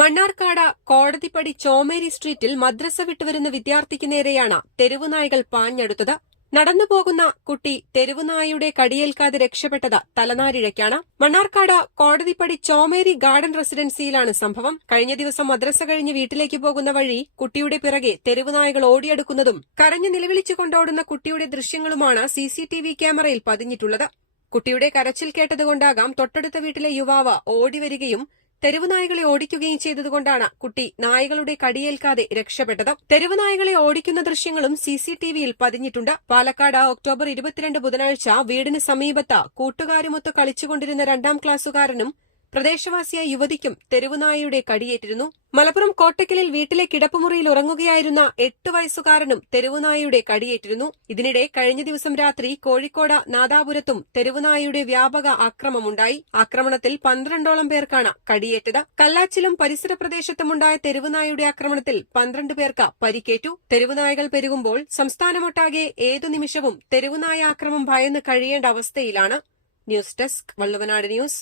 മണ്ണാർക്കാട് കോടതിപ്പടി ചോമേരി സ്ട്രീറ്റിൽ മദ്രസ വിട്ടുവരുന്ന വിദ്യാർത്ഥിക്ക് നേരെയാണ് തെരുവുനായ്കൾ പാഞ്ഞടുത്തത്. നടന്നുപോകുന്ന കുട്ടി തെരുവുനായയുടെ കടിയേൽക്കാതെ രക്ഷപ്പെട്ടത് തലനാരിഴയ്ക്കാണ്. മണ്ണാർക്കാട് കോടതിപ്പടി ചോമേരി ഗാർഡൻ റെസിഡൻസിയിലാണ് സംഭവം. കഴിഞ്ഞ ദിവസം മദ്രസ കഴിഞ്ഞ് വീട്ടിലേക്ക് പോകുന്ന വഴി കുട്ടിയുടെ പിറകെ തെരുവുനായകൾ ഓടിയെടുക്കുന്നതും കരഞ്ഞു നിലവിളിച്ചുകൊണ്ടോടുന്ന കുട്ടിയുടെ ദൃശ്യങ്ങളുമാണ് സിസിടിവി ക്യാമറയിൽ പതിഞ്ഞിട്ടുള്ളത്. കുട്ടിയുടെ കരച്ചിൽ കേട്ടതുകൊണ്ടാകാം തൊട്ടടുത്ത വീട്ടിലെ യുവാവ് ഓടിവരികയും തെരുവുനായകളെ ഓടിക്കുകയും ചെയ്തതുകൊണ്ടാണ് കുട്ടി നായകളുടെ കടിയേൽക്കാതെ രക്ഷപ്പെട്ടത്. തെരുവുനായകളെ ഓടിക്കുന്ന ദൃശ്യങ്ങളും സിസിടിവിയിൽ പതിഞ്ഞിട്ടുണ്ട്. പാലക്കാട് ഒക്ടോബർ 22 ബുധനാഴ്ച വീടിന് സമീപത്ത് കൂട്ടുകാരുമൊത്ത് കളിച്ചുകൊണ്ടിരുന്ന 2ാം ക്ലാസ്സുകാരനും പ്രദേശവാസിയായ യുവതിക്കും തെരുവുനായയുടെ കടിയേറ്റിരുന്നു. മലപ്പുറം കോട്ടക്കലിൽ വീട്ടിലെ കിടപ്പുമുറിയിൽ ഉറങ്ങുകയായിരുന്ന 8 വയസ്സുകാരനും തെരുവുനായയുടെ കടിയേറ്റിരുന്നു. ഇതിനിടെ കഴിഞ്ഞ ദിവസം രാത്രി കോഴിക്കോട് നാദാപുരത്തും തെരുവുനായയുടെ വ്യാപക ആക്രമമുണ്ടായി. ആക്രമണത്തിൽ 12ഓളം പേർക്കാണ് കടിയേറ്റത്. കല്ലാച്ചിലും പരിസര പ്രദേശത്തുമുണ്ടായ തെരുവുനായയുടെ ആക്രമണത്തിൽ 12 പേർക്ക് പരിക്കേറ്റു. തെരുവുനായകൾ പെരുകുമ്പോൾ സംസ്ഥാനമൊട്ടാകെ ഏതു നിമിഷവും തെരുവുനായ ആക്രമം ഭയന്ന് കഴിയേണ്ട അവസ്ഥയിലാണ്. News desk Valluvanad news.